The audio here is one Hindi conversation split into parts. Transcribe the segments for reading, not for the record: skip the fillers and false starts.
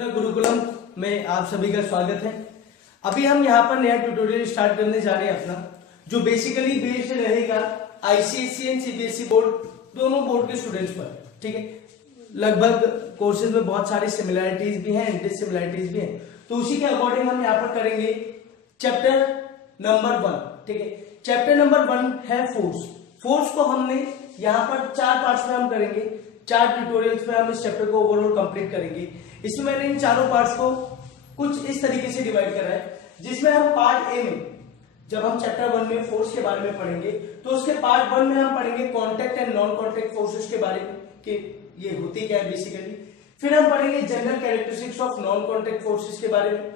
अर्जुना गुरुकुलम में आप सभी का स्वागत है। अभी हम यहाँ पर नया ट्यूटोरियल स्टार्ट करने जा रहे हैं अपना, जो बेसिकली बेस्ड रहेगा आईसीएसई एंड सीबीएसई बोर्ड, दोनों बोर्ड के स्टूडेंट्स पर। ठीक है, लगभग कोर्सेज में बहुत सारी सिमिलरिटीज भी हैं, डिसिमिलरिटीज भी हैं, तो उसी के अकॉर्डिंग हम यहाँ पर करेंगे चैप्टर नंबर 1। ठीक है, चैप्टर नंबर 1 है फोर्स। फोर्स को हमने यहाँ पर 4 पार्ट्स में हम करेंगे, 4 ट्यूटोरियल्स में हम इस चैप्टर को ओवरऑल कंप्लीट करेंगे। इसमें मैंने इन चारों पार्ट्स को कुछ इस तरीके से डिवाइड करा है, जिसमें हम पार्ट ए में, जब हम चैप्टर 1 में फोर्स के बारे में पढ़ेंगे, तो उसके पार्ट 1 में हम पढ़ेंगे contact and non contact forces के बारे में कि ये होती क्या है बेसिकली। फिर हम पढ़ेंगे general characteristics of non contact forces के बारे में।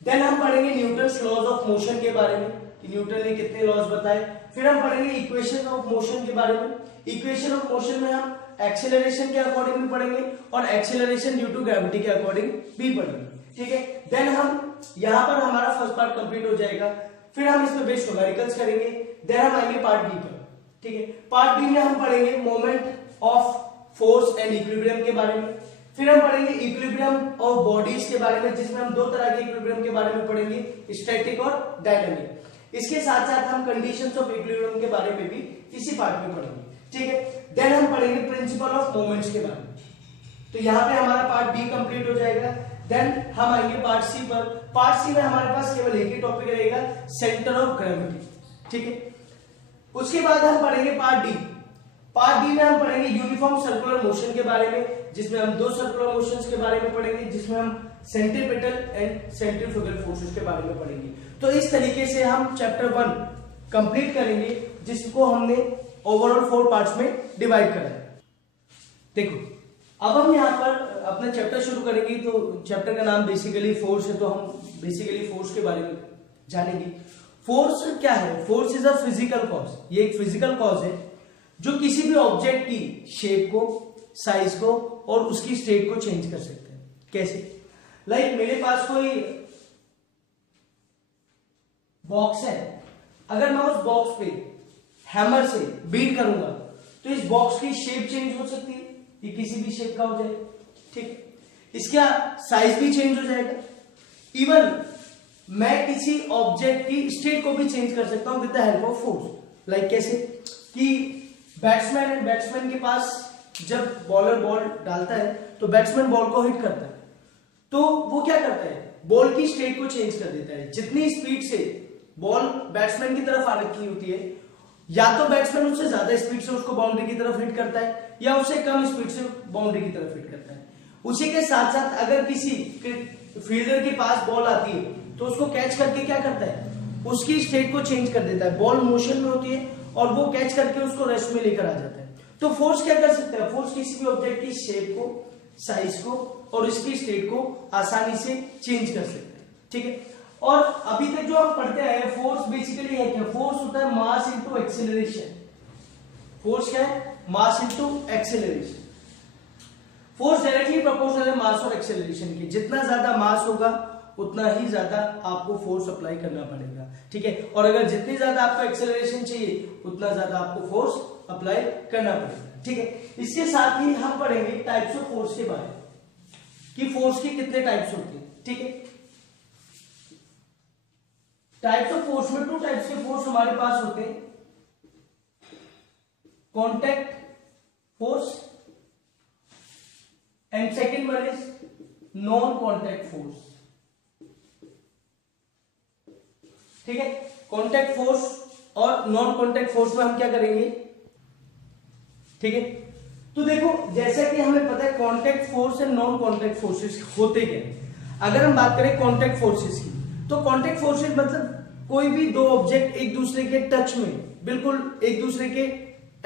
देन हम पढ़ेंगे न्यूटन्स लॉज ऑफ मोशन के बारे में कि न्यूटन ने कितने लॉज बताए। फिर हम पढ़ेंगे इक्वेशन ऑफ मोशन के बारे में। इक्वेशन ऑफ मोशन में हम एक्सेलरेशन के अकॉर्डिंग भी पढ़ेंगे और एक्सेलरेशन ड्यू टू ग्रेविटी के अकॉर्डिंग भी पढ़ेंगे। ठीक है, देन हम यहाँ पर हमारा फर्स्ट पार्ट कंप्लीट हो जाएगा। फिर हम इसमें बेस्ड न्यूमेरिकल्स करेंगे। देन हम आएंगे पार्ट बी पर। ठीक है, पार्ट बी में हम पढ़ेंगे moment of force and equilibrium के बारे में। फिर हम पढ़ेंगे इक्विलिब्रियम ऑफ बॉडीज के बारे में, जिसमें हम 2 तरह के इक्विलिब्रियम के बारे में पढ़ेंगे, स्टैटिक और डायनामिक। इसके साथ साथ हम कंडीशंस ऑफ इक्विलिब्रियम के बारे में भी इसी पार्ट में पढ़ेंगे। ठीक है, देन हम पढ़ेंगे प्रिंसिपल ऑफ मोमेंट्स के बारे में। तो यहाँ पे हमारा पार्ट बी कंप्लीट हो जाएगा। देन हम आएंगे पार्ट सी पर। पार्ट सी में हमारे पास केवल एक ही टॉपिक रहेगा, सेंटर ऑफ ग्रेविटी। ठीक है, उसके बाद हम पढ़ेंगे पार्ट डी। पार्ट डी में हम पढ़ेंगे यूनिफॉर्म सर्कुलर मोशन के बारे में, जिसमें हम 2 सर्कुलर मोशंस के बारे में पढ़ेंगे, जिसमें हम सेंट्रीपिटल एंड सेंट्रीफ्यूगल फोर्सेस के बारे में पढ़ेंगे। तो इस तरीके से हम चैप्टर 1 कंप्लीट करेंगे, जिसको हमने ओवरऑल 4 पार्ट्स में डिवाइड करा है। देखो, अब हम यहाँ पर अपना चैप्टर शुरू करेंगे। तो चैप्टर का नाम बेसिकली फोर्स है, तो हम बेसिकली फोर्स के बारे में जानेंगे। फोर्स क्या है? Force is a physical cause. ये एक फिजिकल कॉज है जो किसी भी ऑब्जेक्ट की शेप को, साइज को और उसकी स्टेट को चेंज कर सकते हैं। कैसे? लाइक मेरे पास कोई बॉक्स है, अगर मैं उस बॉक्स पे हैमर से बीट करूंगा तो इस बॉक्स की शेप चेंज हो सकती है, ये किसी भी शेप का हो जाए। ठीक, इसका साइज भी चेंज हो जाएगा। इवन मैं किसी ऑब्जेक्ट की स्टेट को भी चेंज कर सकता हूं with the help of force. Like कैसे कि बैट्समैन है, बैट्समैन के पास जब बॉलर बॉल डालता है तो बैट्समैन बॉल को हिट करता है, तो वो क्या करता है, बॉल की स्टेट को चेंज कर देता है। जितनी स्पीड से बॉल बैट्समैन की तरफ आ रखी होती है, या तो बैट्समैन उससे ज्यादा स्पीड से उसको बाउंड्री की तरफ हिट करता है, या उससे कम स्पीड से बाउंड्री की तरफ हिट करता है। उसी के साथ साथ अगर किसी फील्डर के पास बॉल आती है तो उसको कैच करके क्या करता है, उसकी स्टेट को चेंज कर देता है। बॉल मोशन में होती है और वो कैच करके उसको रेस्ट में लेकर आ जाता है। तो फोर्स क्या कर सकता है? फोर्स किसी भी ऑब्जेक्ट की शेप को, साइज को और उसकी स्टेट को आसानी से चेंज कर सकता है। ठीक है, और अभी तक जो हम पढ़ते आए, फोर्स बेसिकली है क्या? फोर्स होता है मास इनटू एक्सेलरेशन। फोर्स क्या है? मास into acceleration. Force directly proportional है मास और एक्सेलरेशन की। जितना ज्यादा मास होगा उतना ही ज्यादा आपको फोर्स अप्लाई करना पड़ेगा। ठीक है, और अगर जितनी ज्यादा आपको एक्सेलरेशन चाहिए उतना ज्यादा आपको फोर्स अप्लाई करना पड़ेगा। ठीक है, इसके साथ ही हम पढ़ेंगे टाइप्स ऑफ फोर्स के बारे में कि फोर्स के कितने टाइप्स होते हैं। ठीक है, टाइप्स ऑफ फोर्स में 2 टाइप्स के फोर्स हमारे पास होते हैं, contact force and second one is non contact force. ठीक है, कॉन्टैक्ट फोर्स और नॉन कॉन्टैक्ट फोर्स में हम क्या करेंगे? ठीक है, तो देखो, जैसा कि हमें पता है contact force and non contact forces होते क्या। अगर हम बात करें कॉन्टैक्ट फोर्सेस की, तो कॉन्टैक्ट फोर्सेस मतलब कोई भी 2 ऑब्जेक्ट एक दूसरे के टच में, बिल्कुल एक दूसरे के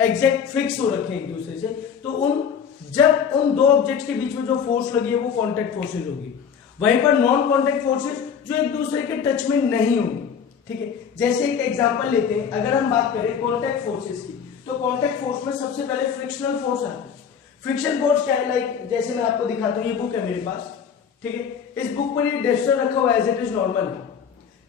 एग्जैक्ट फिक्स हो रखे हैं एक दूसरे से, तो जब उन 2 ऑब्जेक्ट्स के बीच में जो फोर्स लगी है वो कॉन्टैक्ट फोर्सेस होगी। वहीं पर नॉन कॉन्टैक्ट फोर्सेस जो एक दूसरे के टच में नहीं होंगी। ठीक है, जैसे एक एग्जांपल लेते हैं, अगर हम बात करें कॉन्टैक्ट फोर्सेस की, तो कॉन्टैक्ट फोर्स में सबसे पहले फ्रिक्शनल फोर्स आता है। फ्रिक्शन फोर्स क्या है? लाइक जैसे मैं आपको दिखाता हूं, ये बुक है मेरे पास। ठीक है, इस बुक पर ये डस्टर रखा हुआ एज इट इज नॉर्मल,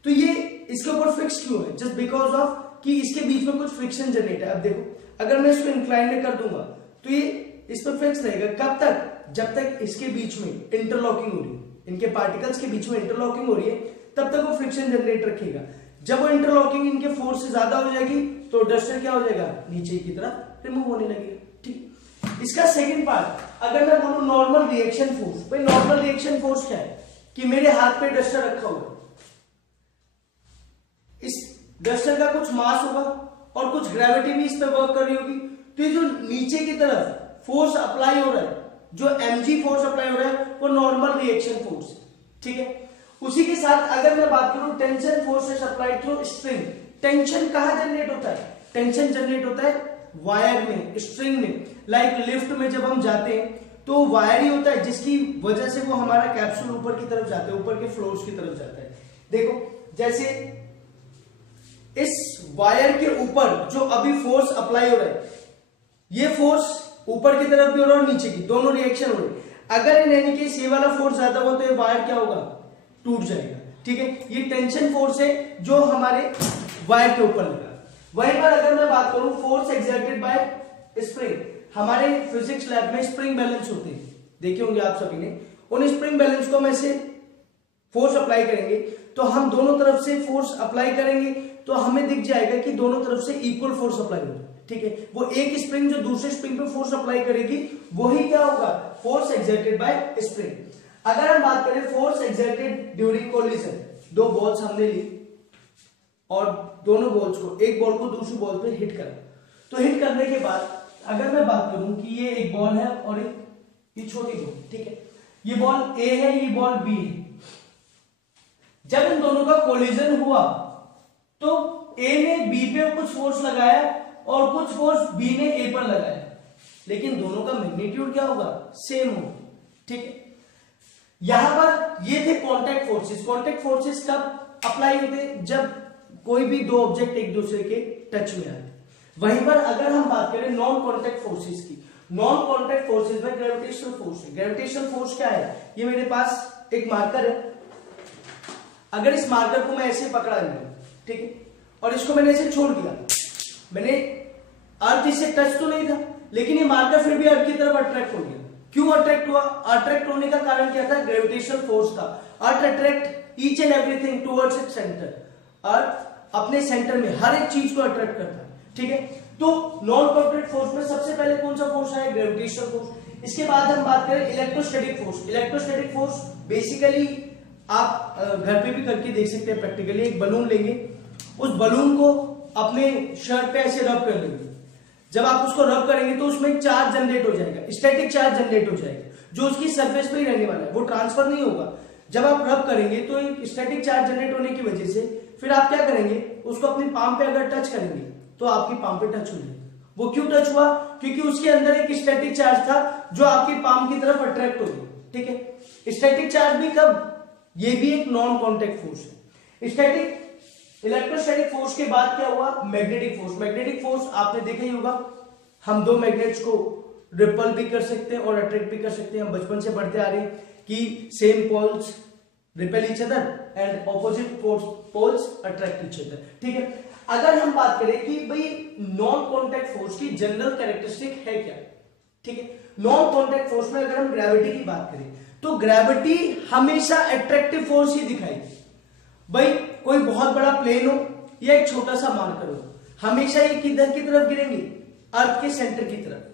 तो ये इसके ऊपर फिक्स क्यों है? जस्ट बिकॉज ऑफ कि इसके बीच में कुछ फ्रिक्शन जनरेट है। अब देखो, अगर मैं इसको इंक्लाइन में कर दूंगा तो ये इस पर फिक्स रहेगा। कब तक? जब तक इसके बीच में इंटरलॉकिंग हो रही है, इनके पार्टिकल्स के बीच में इंटरलॉकिंग हो रही है, तब तक वो फ्रिक्शन जनरेट रखेगा। जब वो इंटरलॉकिंग इनके फोर्स से ज्यादा हो जाएगी तो डस्टर क्या हो जाएगा, नीचे की तरफ रिमूव होने लगेगा। ठीक, इसका सेकंड पार्ट अगर मैं बोलूं नॉर्मल रिएक्शन फोर्स, भाई नॉर्मल रिएक्शन फोर्स क्या है कि मेरे हाथ पे डस्टर रखा हुआ, इस डस्टर का कुछ मास होगा और कुछ ग्रेविटी भी इस पे वर्क कर रही होगी, तो ये जो नीचे की तरफ फोर्स अप्लाई हो रहा है, जो mg फोर्स अप्लाई हो रहा है, वो नॉर्मल रिएक्शन फोर्स। ठीक है, उसी के साथ अगर मैं बात करूं tension force is applied through string. Tension कहां जनरेट होता है, टेंशन जनरेट होता है वायर में, स्ट्रिंग में। लाइक लिफ्ट में जब हम जाते हैं तो वायर ही होता है जिसकी वजह से वो हमारा कैप्सूल ऊपर की तरफ जाता है, ऊपर के फ्लोर्स की तरफ जाता है। देखो जैसे इस वायर के ऊपर जो अभी फोर्स अप्लाई हो रहा है, ये फोर्स ऊपर की तरफ भी हो रहा है और नीचे की, दोनों रिएक्शन हो रही है। अगर इन एनी केस ये वाला फोर्स ज्यादा हुआ तो ये वायर क्या होगा, टूट जाएगा। ठीक है, ये टेंशन फोर्स है जो हमारे वायर के ऊपर लगा। वहीं पर अगर मैं बात करूं फोर्स एक्सर्टेड बाय स्प्रिंग, हमारे फिजिक्स लैब में स्प्रिंग बैलेंस होते हैं, देखे होंगे आप सभी ने। उन स्प्रिंग बैलेंस को हम ऐसे फोर्स अप्लाई करेंगे तो हम दोनों तरफ से फोर्स अप्लाई करेंगे तो हमें दिख जाएगा कि दोनों तरफ से इक्वल फोर्स अप्लाई होगा। ठीक है, वो एक स्प्रिंग जो दूसरे स्प्रिंग पे फोर्स अप्लाई करेगी वही क्या होगा, फोर्स एक्सर्टेड बाय स्प्रिंग। अगर हम बात करें फोर्स एक्सर्टेड ड्यूरिंग कोलिजन, दो बॉल्स हमने ली और दोनों बॉल्स को, एक बॉल को दूसरी बॉल पे हिट करा, तो हिट करने के बाद अगर मैं बात करूं कि ये एक बॉल है और एक ये छोटी बॉल, ठीक है, ये बॉल ए है, ये बॉल बी है। जब इन दोनों का कोलिजन हुआ तो ए ने बी पे कुछ फोर्स लगाया और कुछ फोर्स बी ने ए पर लगाया, लेकिन दोनों का मैग्नीट्यूड क्या होगा, सेम होगा। ठीक है, यहां पर ये थे कांटेक्ट फोर्सेस। कांटेक्ट फोर्सेस कब अप्लाई होते, जब कोई भी दो ऑब्जेक्ट एक दूसरे के टच में आते। वहीं पर अगर हम बात करें नॉन कांटेक्ट फोर्सेस की, नॉन कांटेक्ट फोर्सेस में ग्रेविटेशनल फोर्स है। ग्रेविटेशनल फोर्स क्या है, ये मेरे पास एक मार्कर है, अगर इस मार्कर को मैं ऐसे पकड़ा लिया, ठीक है, और इसको मैंने ऐसे छोड़ दिया, मैंने अर्थ इसे टच तो नहीं था, लेकिन ये मार्कर फिर भी अर्थ की तरफ अट्रैक्ट हो गया। क्यों अट्रैक्ट हुआ, अट्रैक्ट होने का कारण क्या था, ग्रेविटेशनल फोर्स था। Earth attract each and everything towards its centre, earth अपने सेंटर में हर एक चीज को अट्रैक्ट करता है। ठीक है, तो नॉन कांटेक्ट फोर्स में सबसे पहले कौन सा फोर्स है, ग्रेविटेशनल फोर्स। इसके बाद हम बात करें electrostatic force. Electrostatic force basically आप घर पे भी करके देख सकते हैं प्रैक्टिकली। एक बलून लेंगे, उस बलून को अपने शर्ट पे ऐसे रब कर लेंगे, जब आप उसको रब करेंगे तो उसमें एक चार्ज जनरेट हो जाएगा, स्टैटिक चार्ज जनरेट हो जाएगा, जो उसकी सरफेस पे ही रहने वाला है, वो ट्रांसफर नहीं होगा। जब आप रब करेंगे तो एक स्टैटिक चार्ज जनरेट होने की वजह से फिर आप क्या करेंगे, उसको अपनी पाम पे अगर टच करेंगे तो आपकी पाम पे टच हो जाएगा। वो क्यों टच हुआ, क्योंकि उसके अंदर एक स्टैटिक चार्ज था जो आपकी पाम की तरफ अट्रैक्ट हो गया। ठीक है, स्टैटिक चार्ज भी कब, ये भी एक नॉन कांटेक्ट फोर्स है। स्टैटिक इलेक्ट्रोस्टैटिक फोर्स के बाद क्या हुआ, मैग्नेटिक फोर्स। मैग्नेटिक फोर्स आपने देखा ही होगा, हम दो मैग्नेट्स को रिपल भी कर सकते हैं और अट्रैक्ट भी कर सकते हैं। हम बचपन से पढ़ते आ रहे हैं कि same poles repel each other and opposite poles attract each other. ठीक है, अगर हम बात करें कि भाई नॉन कांटेक्ट फोर्स की जनरल कैरेक्टरिस्टिक है क्या, ठीक है, नॉन कांटेक्ट फोर्स में अगर हम ग्रेविटी की बात करें तो ग्रेविटी हमेशा अट्रैक्टिव फोर्स ही दिखाएगी। भाई कोई बहुत बड़ा प्लेन हो या एक छोटा सा मार्कर हो, हमेशा ये किधर की तरफ गिरेंगे, अर्थ के सेंटर की तरफ।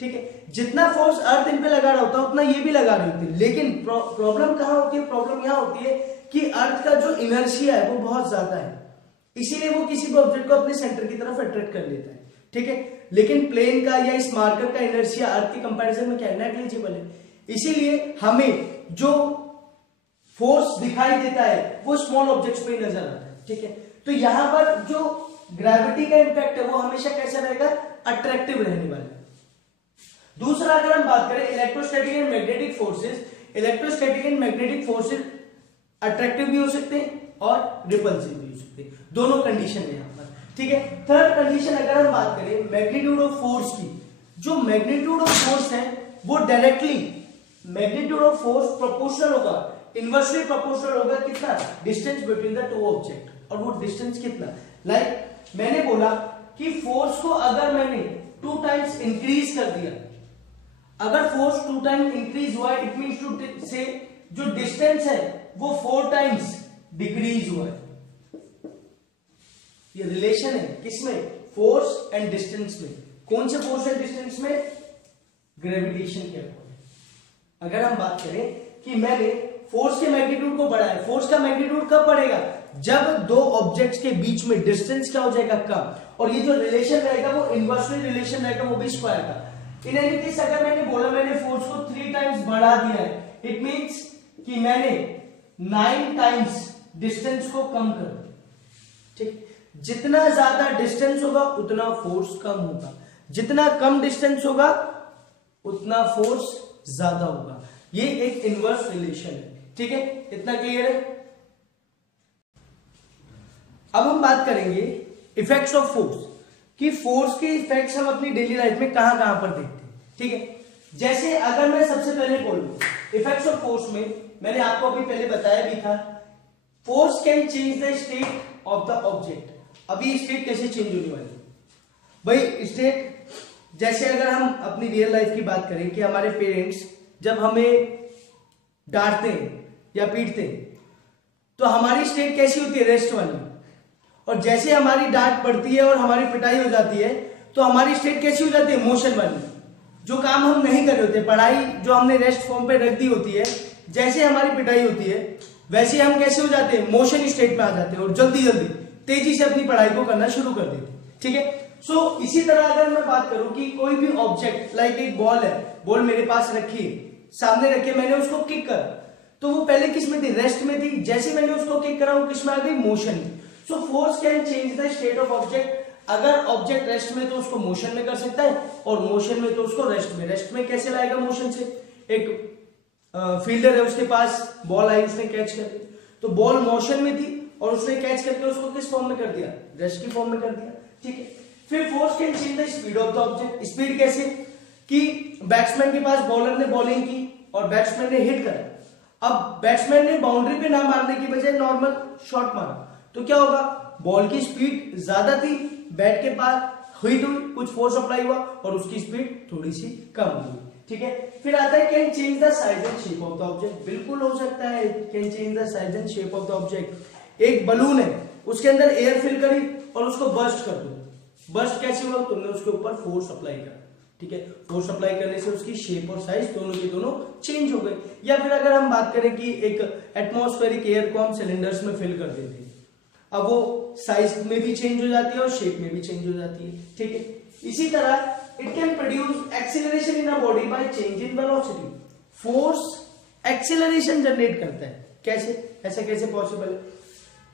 ठीक है, जितना फोर्स अर्थ इन पे लगा रहा होता है उतना ये भी लगा रही होती है, लेकिन प्रॉब्लम कहां होती है, प्रॉब्लम यहां होती है कि अर्थ का जो इनर्शिया है वो बहुत ज्यादा है, इसीलिए वो किसी भी ऑब्जेक्ट को अपने सेंटर की तरफ अट्रैक्ट कर लेता है। ठीक है, लेकिन प्लेन का या इस मार्कर का इनर्शिया अर्थ के कंपैरिजन में क्या है, नेग्लिजिबल है, इसीलिए हमें जो फोर्स दिखाई देता है वो स्मॉल ऑब्जेक्ट्स पे नजर आता है। ठीक है, तो यहां पर जो ग्रेविटी का इंपैक्ट है वो हमेशा कैसा रहेगा, अट्रैक्टिव रहने वाला है। दूसरा अगर हम बात करें electrostatic and magnetic forces, electrostatic and magnetic forces attractive भी हो सकते हैं और रिपल्सिव भी हो सकते हैं, दोनों कंडीशन है यहां पर। ठीक है, थर्ड कंडीशन अगर हम बात करें मैग्नीट्यूड ऑफ फोर्स की, जो मैग्नीट्यूड ऑफ फोर्स है वो directly magnitude of force proportional होगा, इनवर्सली प्रोपोर्शनल होगा कितना, distance between the two object, और वो डिस्टेंस कितना, लाइक मैंने बोला कि फोर्स को अगर मैंने 2 टाइम्स इंक्रीज कर दिया, अगर फोर्स 2 टाइम इंक्रीज हुआ है, इट मीन्स टू से जो डिस्टेंस है वो 4 टाइम्स डिक्रीज हुआ है। ये रिलेशन है किसमें? फोर्स एंड डिस्टेंस में। कौन से फोर्स एंड डिस्टेंस में? ग्रेविटेशन के अकॉर्डिंग। अगर हम बात करें कि मैंने फोर्स के मैग्नीट्यूड को बढ़ाया, फोर्स का मैग्नीट्यूड कब बढ़ेगा? जब दो ऑब्जेक्ट्स के बीच में डिस्टेंस क्या हो जाएगा? कम। और ये जो रिलेशन रहेगा वो इनवर्सली रिलेशन रहेगा, वो भी स्क्वायर का। इन एनी केस अगर मैंने बोला मैंने फोर्स को 3 टाइम्स बढ़ा दिया है, इट मींस कि मैंने 9 टाइम्स डिस्टेंस को कम कर दिया। ठीक, जितना ज्यादा डिस्टेंस होगा उतना फोर्स कम होगा, जितना कम डिस्टेंस होगा उतना फोर्स ज्यादा होगा। ये एक इनवर्स रिलेशन है। ठीक है, इतना क्लियर है? अब हम बात करेंगे इफेक्ट्स ऑफ फोर्स, कि फोर्स के इफेक्ट्स हम अपनी डेली लाइफ में कहां कहां पर देखते हैं। ठीक है, जैसे अगर मैं सबसे पहले बोलूं इफेक्ट्स ऑफ फोर्स में, मैंने आपको अभी पहले बताया भी था, force can change the state of the object. अभी स्टेट कैसे चेंज होने वाली? भाई स्टेट, जैसे अगर हम अपनी रियल लाइफ की बात करें कि हमारे पेरेंट्स जब हमें डांटते हैं या पीटते हैं तो हमारी स्टेट कैसी होती है? रेस्ट वाली। और जैसे हमारी डांट पड़ती है और हमारी पिटाई हो जाती है तो हमारी स्टेट कैसी हो जाती है? मोशन वाली। जो काम हम नहीं कर रहे होते, पढ़ाई जो हमने रेस्ट फॉर्म पे रख दी होती है, जैसे हमारी पिटाई होती है वैसे हम कैसे हो जाते हैं? मोशन स्टेट में आ जाते हैं और जल्दी जल्दी तेजी से अपनी पढ़ाई को करना शुरू कर देते हैं। ठीक है, सो इसी तरह अगर मैं बात करूं कि कोई भी ऑब्जेक्ट लाइक एक बॉल है, बॉल मेरे पास रखी है, सामने रखी है, मैंने उसको किक करा तो वो पहले किस में थी? रेस्ट में थी। जैसे मैंने उसको किक करा वो किस में आ गई? मोशन में। So force can change the state of object. अगर ऑब्जेक्ट रेस्ट में तो उसको मोशन में कर सकता है और मोशन में तो उसको रेस्ट में। रेस्ट में कैसे लाएगा? मोशन से। एक फील्डर है, उसके पास बॉल आई, उसने कैच कर दी, तो बॉल मोशन में थी और उसने कैच करके उसको किस फॉर्म में कर दिया? रेस्ट की फॉर्म में कर दिया। ठीक है, फिर force can change the speed of the object. Speed कैसे? कि बैट्समैन के पास बॉलर ने बॉलिंग की और बैट्समैन ने हिट करा, अब बैट्समैन ने बाउंड्री पे ना मारने की बजाय नॉर्मल शॉट मारा तो क्या होगा? बॉल की स्पीड ज्यादा थी, बैट के पास हिट हुई, कुछ फोर्स अप्लाई हुआ और उसकी स्पीड थोड़ी सी कम हुई। ठीक है, फिर आता है can change the size and shape of the object. बिल्कुल हो सकता है, can change the size and shape of the object. एक बलून है, उसके अंदर एयर फिल करी और उसको बर्स्ट कर दो। बर्स्ट कैसे हुआ? तुमने उसके ऊपर फोर्स अप्लाई करा। ठीक है, फोर्स अप्लाई करने से उसकी शेप और साइज दोनों के दोनों चेंज हो गए। या फिर अगर हम बात करें कि एक एटमॉस्फेरिक एयर को हम सिलेंडर्स में फिल कर देते हैं, अब वो साइज में भी चेंज हो जाती है और शेप में भी चेंज हो जाती है। ठीक है, इसी तरह it can produce acceleration in a body by change in velocity. Force acceleration generate करता है। कैसे? ऐसा कैसे पॉसिबल है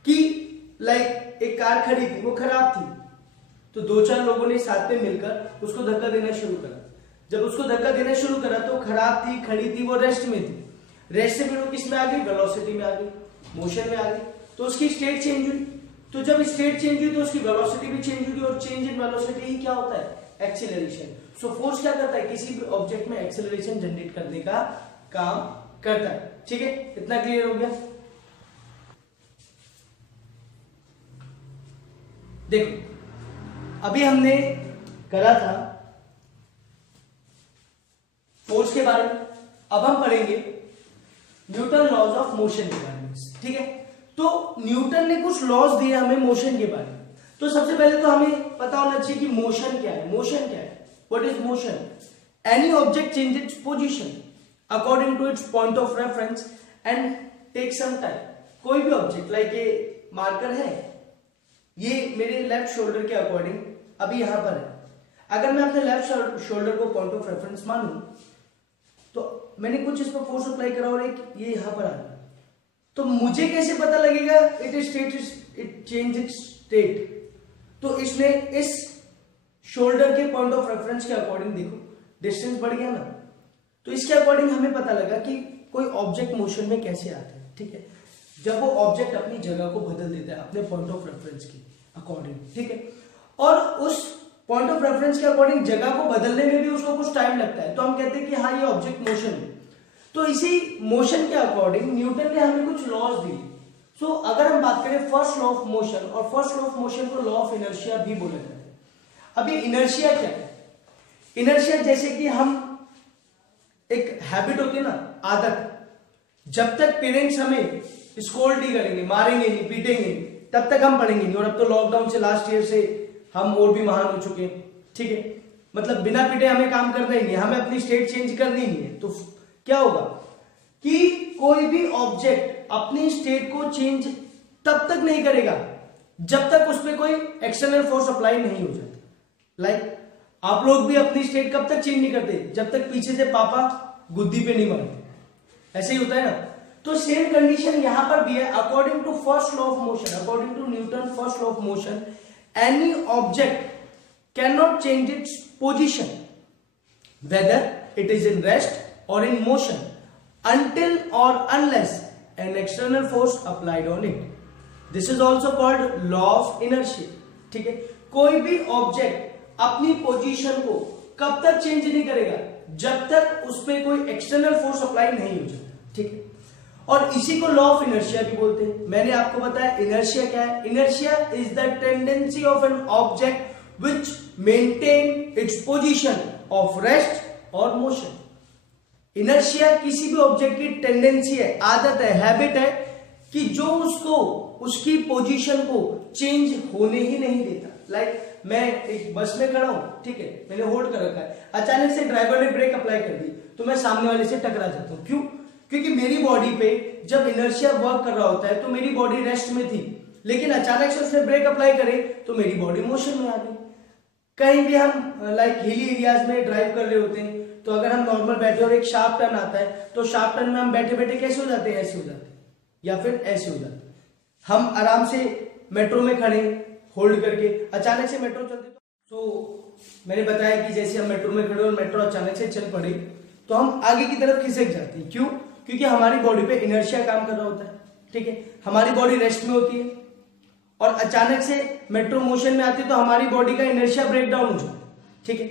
कि लाइक एक कार खड़ी थी, वो खराब थी, तो 2-4 लोगों ने साथ में मिलकर उसको धक्का देना शुरू करा। जब उसको धक्का देना शुरू करा तो खराब थी, खड़ी थी, वो रेस्ट में थी। रेस्ट से फिर वो किस में आ गई? वेलोसिटी में आ गई, मोशन में आ गई, तो उसकी स्टेट चेंज हुई। तो जब स्टेट चेंज हुई तो उसकी वेलोसिटी भी चेंज हुई और चेंज इन वेलोसिटी ही क्या होता है? एक्सीलरेशन। सो फोर्स क्या करता है? किसी भी ऑब्जेक्ट में एक्सीलरेशन जनरेट करने का काम करता है। ठीक है, इतना क्लियर हो गया? देखो अभी हमने करा था फोर्स के बारे में, अब हम पढ़ेंगे न्यूटन लॉज ऑफ मोशन के बारे में। ठीक है, तो न्यूटन ने कुछ लॉज दिए हमें मोशन के बारे में। तो सबसे पहले तो हमें पता होना चाहिए कि मोशन क्या है। मोशन क्या है? What is motion? Any object change its position according to its point of reference and take some time. कोई भी ऑब्जेक्ट लाइक ये मार्कर है, ये मेरे लेफ्ट शोल्डर के अकॉर्डिंग अभी यहां पर है। अगर मैं अपने लेफ्ट शोल्डर को पॉइंट ऑफ रेफरेंस मानूं तो मैंने कुछ इस पर फोर्स अप्लाई करा और एक ये यहां पर आ गया, तो मुझे कैसे पता लगेगा इट चेंज इट्स स्टेट? तो इसने इस शोल्डर के पॉइंट ऑफ रेफरेंस के अकॉर्डिंग देखो डिस्टेंस बढ़ गया ना, तो इसके अकॉर्डिंग हमें पता लगा कि कोई ऑब्जेक्ट मोशन में कैसे आता है। ठीक है, जब वो ऑब्जेक्ट अपनी जगह को बदल देता है अपने पॉइंट ऑफ रेफरेंस के अकॉर्डिंग। ठीक है, और उस पॉइंट ऑफ रेफरेंस के अकॉर्डिंग जगह को बदलने में भी उसको कुछ टाइम लगता है, तो हम कहते हैं कि हाँ ये ऑब्जेक्ट मोशन है। तो इसी मोशन के अकॉर्डिंग न्यूटन ने हमें कुछ लॉज दिए। सो अगर हम बात करें फर्स्ट लॉ ऑफ मोशन, और फर्स्ट लॉ ऑफ मोशन को लॉ ऑफ इनर्शिया भी बोला जाता है। अब ये इनर्शिया क्या है? इनर्शिया जैसे कि हम एक हैबिट होती है ना, आदत, जब तक पेरेंट्स हमें स्कोल्ड नहीं करेंगे, मारेंगे नहीं, पीटेंगे नहीं, तब तक हम पढ़ेंगे नहीं। और अब तो लॉकडाउन से लास्ट ईयर से हम और भी महान हो चुके हैं, ठीक है। मतलब बिना पीटे हमें काम करना ही नहीं, हमें अपनी स्टेट चेंज करनी नहीं है। तो क्या होगा कि कोई भी ऑब्जेक्ट अपनी स्टेट को चेंज तब तक नहीं करेगा जब तक उस पर कोई एक्सटर्नल फोर्स अप्लाई नहीं हो जाता। लाइक आप लोग भी अपनी स्टेट कब तक चेंज नहीं करते, जब तक पीछे से पापा गुद्दी पे नहीं मारते। ऐसे ही होता है ना। तो सेम कंडीशन यहां पर भी है। According to first law of motion, according to Newton first law of motion, any object can not change its position whether it is in rest और in motion until or unless an external force applied on it. This is also called law of inertia. ठीक है, कोई भी ऑब्जेक्ट अपनी पोजीशन को कब तक चेंज नहीं करेगा जब तक उस पर कोई एक्सटर्नल फोर्स अप्लाई नहीं हो जाता। ठीक है, और इसी को लॉ ऑफ इनर्शिया भी बोलते हैं। मैंने आपको बताया इनर्शिया क्या है। Inertia is the tendency of an object which maintain its position of rest और मोशन। इनर्शिया किसी भी ऑब्जेक्ट की टेंडेंसी है, आदत है, हैबिट है कि जो उसको उसकी पोजीशन को चेंज होने ही नहीं देता। लाइक मैं एक बस में खड़ा हूं, ठीक है, मैंने होल्ड कर रखा है, अचानक से ड्राइवर ने ब्रेक अप्लाई कर दी तो मैं सामने वाले से टकरा जाता हूं। क्यों? क्योंकि मेरी बॉडी पे जब इनर्शिया वर्क कर रहा होता है तो मेरी बॉडी रेस्ट में थी, लेकिन अचानक से उसने ब्रेक अप्लाई करे तो मेरी बॉडी मोशन में आ गई। कहीं भी हम लाइक हिली एरियाज में ड्राइव कर रहे होते हैं तो अगर हम नॉर्मल बैठे और एक शार्प टर्न आता है तो शार्प टर्न में हम बैठे बैठे कैसे हो जाते हैं, ऐसे हो जाते हैं या फिर ऐसे हो जाते हैं। हम आराम से मेट्रो में खड़े होल्ड करके, अचानक से मेट्रो चलती तो मैंने बताया कि जैसे हम मेट्रो में खड़े और मेट्रो अचानक से चल पड़े तो हम आगे की तरफ खिसक जाते हैं। क्यों? क्योंकि हमारी बॉडी पे इनर्शिया काम कर रहा होता है। ठीक है, हमारी बॉडी रेस्ट में होती है और अचानक से मेट्रो मोशन में आती है तो हमारी बॉडी का इनर्शिया ब्रेक डाउन हो जाता है। ठीक है,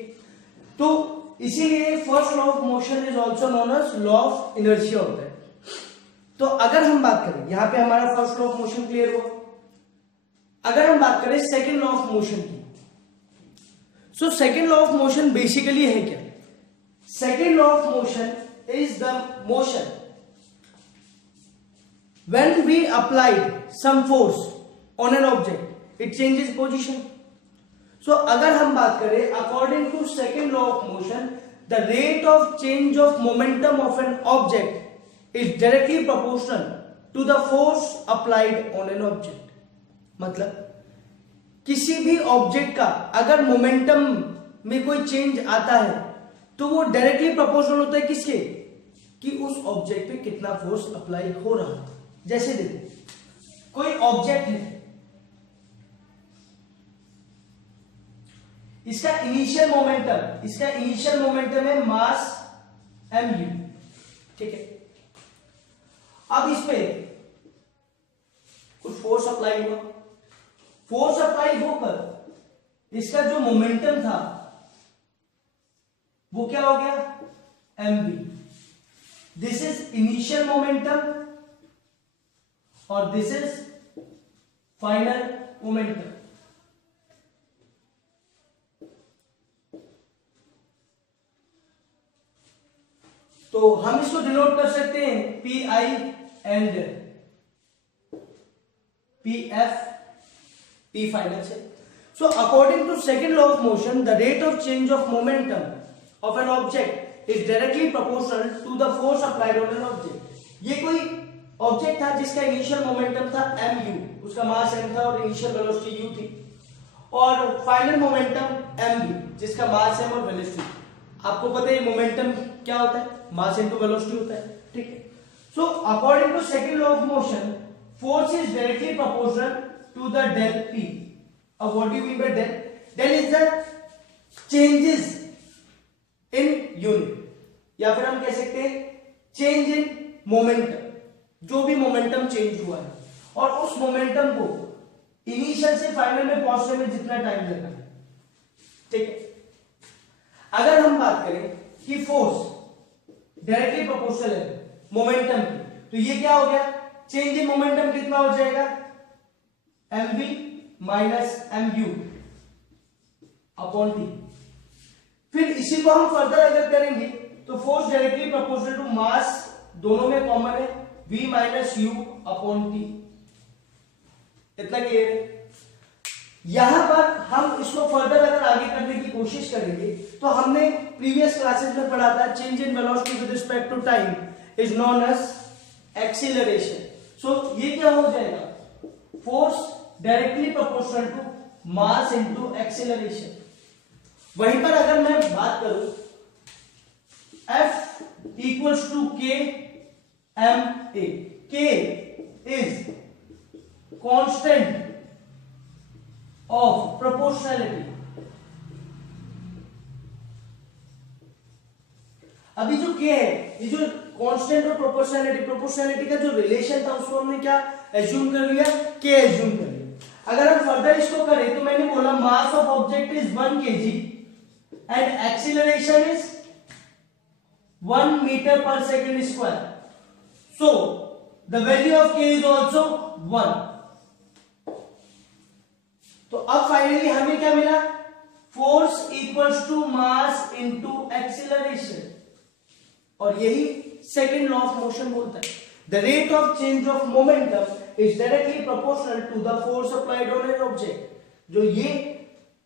तो इसीलिए first law of motion is also known as law of inertia होता है। तो अगर हम बात करें, यहां पे हमारा first law of motion clear हुआ। अगर हम बात करें सेकेंड लॉ ऑफ मोशन की, so second law of motion basically है क्या? Second law of motion is the motion when we applied some force on an object it changes position. So अगर हम बात करें according to second law of motion, the rate of change of momentum of an object is directly proportional to the force applied on an object. मतलब किसी भी ऑब्जेक्ट का अगर मोमेंटम में कोई चेंज आता है तो वो डायरेक्टली प्रोपोर्शनल होता है किसके? कि उस ऑब्जेक्ट पे कितना फोर्स अप्लाई हो रहा है। जैसे देखो कोई ऑब्जेक्ट है, इसका इनिशियल मोमेंटम है मास mu। ठीक है, अब इस पे कुछ फोर्स अप्लाई हुआ, फोर्स अप्लाई होकर इसका जो मोमेंटम था वो क्या हो गया? mv। This is initial momentum और दिस इज फाइनल मोमेंटम। तो हम इसको डिनोट कर सकते हैं P I and P F, P final से। So according to second law of motion, the rate of change of momentum of an object is directly proportional to the force applied on an object. ये कोई ऑब्जेक्ट था जिसका इनिशियल मोमेंटम था mu, उसका मास m था और इनिशियल वेलोसिटी u थी, और फाइनल मोमेंटम mv जिसका मास m और वेलोसिटी। आपको पता है मोमेंटम क्या होता है? मास इनटू वेलोसिटी होता है। ठीक है, so according to second law of motion, force is directly proportional to the del p। अब what do you mean by del? Del is the changes in unit, या फिर हम कह सकते हैं चेंज इन मोमेंटम। जो भी मोमेंटम चेंज हुआ है और उस मोमेंटम को इनिशियल से फाइनल में पहुंचने में जितना टाइम लगा है। ठीक है, अगर हम बात करें कि फोर्स डायरेक्टली प्रोपोर्शनल है मोमेंटम की, तो ये क्या हो गया? चेंज इन मोमेंटम कितना हो जाएगा? mv minus mu upon t। फिर इसी को हम फर्दर अगर करेंगे तो force directly proportional to mass, दोनों में कॉमन है, v minus you upon T. इतना क्लियर है? यहां पर हम इसको फर्दर अगर आगे करने की कोशिश करेंगे तो हमने प्रीवियस क्लासेस में पढ़ा था change in velocity with respect to time is known as acceleration. So ये क्या हो जाएगा, force directly proportional to mass into acceleration. वहीं पर अगर मैं बात करूं F equals to K M A, K is constant of proportionality. अभी जो K है, ये जो कांस्टेंट ऑफ प्रोपोर्शनैलिटी का जो रिलेशन था उसको हमने क्या एज्यूम कर लिया, K एज्यूम कर लिया। अगर हम फर्दर इसको करें तो मैंने बोला mass of object is 1 kg and acceleration is 1 metre per second square, so the value of K is also 1। तो अब फाइनली हमें क्या मिला, force equals to mass into acceleration, और यही सेकंड लॉ ऑफ मोशन बोलता है। The rate of change of momentum is directly proportional to the force applied on an object. जो ये